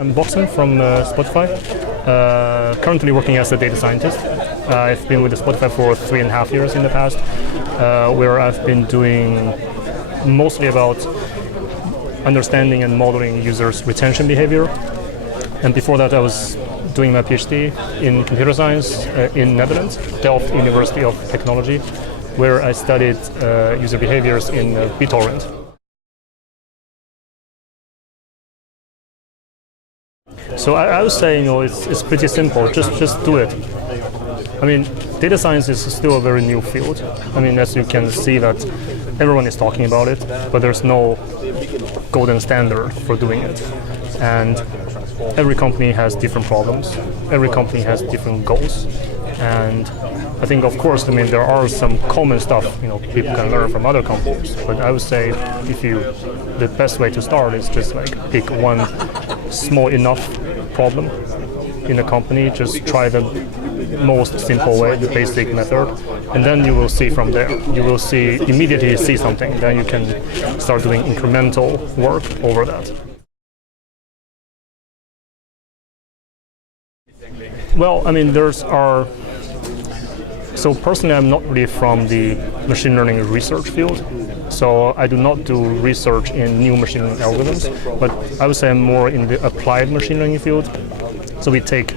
I'm Boxun from Spotify, currently working as a data scientist. I've been with Spotify for 3.5 years in the past, where I've been doing mostly about understanding and modeling users' retention behavior. And before that, I was doing my PhD in computer science in Netherlands, Delft University of Technology, where I studied user behaviors in BitTorrent. So I would say, it's pretty simple. Just do it. I mean, data science is still a very new field. I mean, as you can see that everyone is talking about it, but there's no golden standard for doing it. And every company has different problems. Every company has different goals. And I think, of course, there are some common stuff, people can learn from other companies. But I would say the best way to start is just pick one small enough problem in a company, just try the most simple way, the basic method, and then you will see from there. You will immediately see something, then you can start doing incremental work over that. Well, so personally, I'm not really from the machine learning research field. So I do not do research in new machine learning algorithms, but I would say I'm more in the applied machine learning field. So we take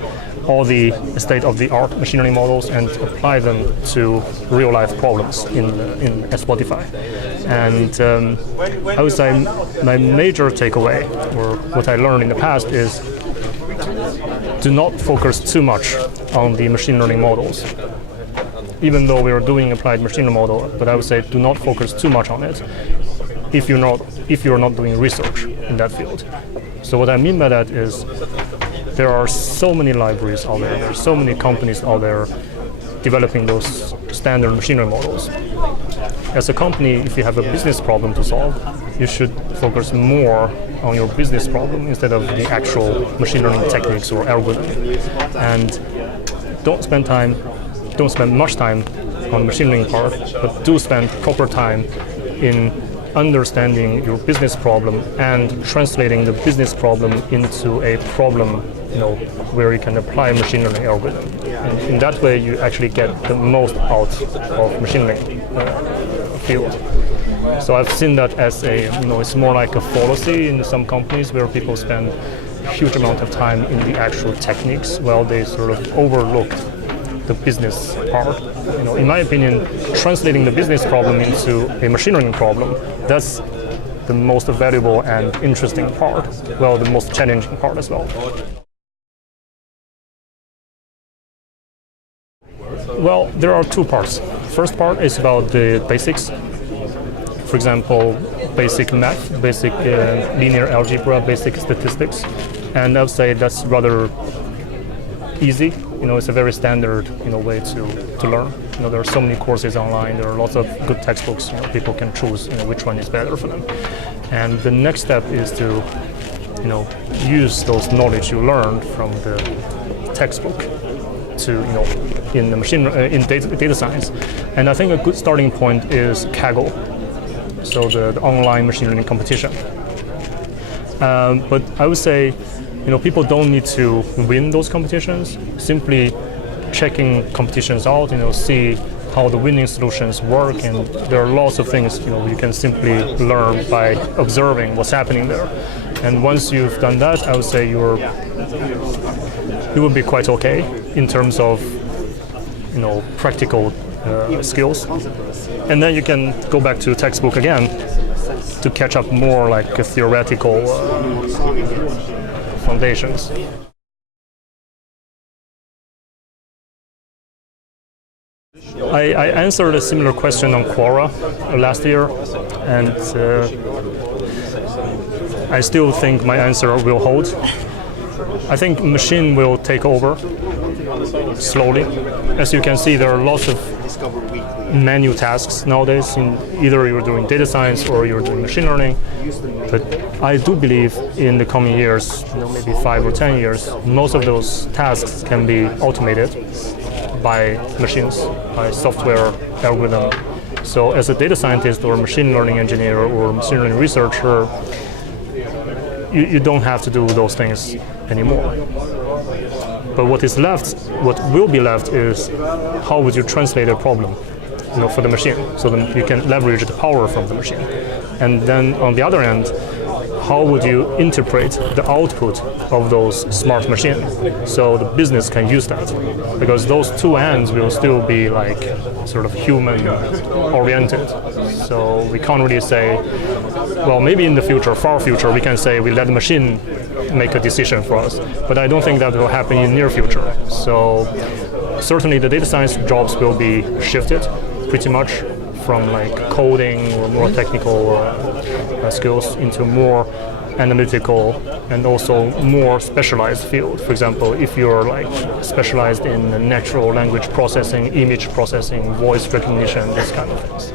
all the state-of-the-art machine learning models and apply them to real-life problems in Spotify. And I would say my major takeaway, or what I learned in the past, is do not focus too much on the machine learning models. Even though we are doing applied machine learning model, but I would say do not focus too much on it if you're not doing research in that field. So what I mean by that is there are so many libraries out there, there are so many companies out there developing those standard machine learning models. As a company, if you have a business problem to solve, you should focus more on your business problem instead of the actual machine learning techniques or algorithm. And don't spend much time on the machine learning part, but do spend proper time in understanding your business problem and translating the business problem into a problem, where you can apply machine learning algorithm. And in that way, you actually get the most out of machine learning field. So I've seen that as it's more like a fallacy in some companies where people spend a huge amount of time in the actual techniques while they sort of overlook the business part. In my opinion, translating the business problem into a machine learning problem, that's the most valuable and interesting part, the most challenging part as well. Well, there are two parts. First part is about the basics. For example, basic math, basic linear algebra, basic statistics. And I would say that's rather easy. It's a very standard, way to learn. There are so many courses online. There are lots of good textbooks. People can choose, which one is better for them. And the next step is to, use those knowledge you learned from the textbook to, in data science. And I think a good starting point is Kaggle, so the online machine learning competition. But I would say, people don't need to win those competitions. Simply checking competitions out, see how the winning solutions work, and there are lots of things you can simply learn by observing what's happening there. And once you've done that, I would say you will be quite okay in terms of practical skills. And then you can go back to textbook again to catch up more like theoretical foundations. I answered a similar question on Quora last year, and I still think my answer will hold. I think machine will take over slowly. As you can see, there are lots of manual tasks nowadays. Either you're doing data science or you're doing machine learning. But I do believe in the coming years, maybe 5 or 10 years, most of those tasks can be automated by machines, by software algorithm. So as a data scientist or machine learning engineer or machine learning researcher, you don't have to do those things anymore. But what will be left is how would you translate a problem, for the machine, so that you can leverage the power from the machine. And then on the other end, how would you interpret the output of those smart machines so the business can use that? Because those two ends will still be like sort of human oriented. So we can't really say, well, maybe in the future, far future, we can say we let the machine make a decision for us. But I don't think that will happen in near future. So certainly the data science jobs will be shifted pretty much from like coding or more technical skills into more analytical and also more specialized field. For example, if you're like specialized in natural language processing, image processing, voice recognition, this kind of things.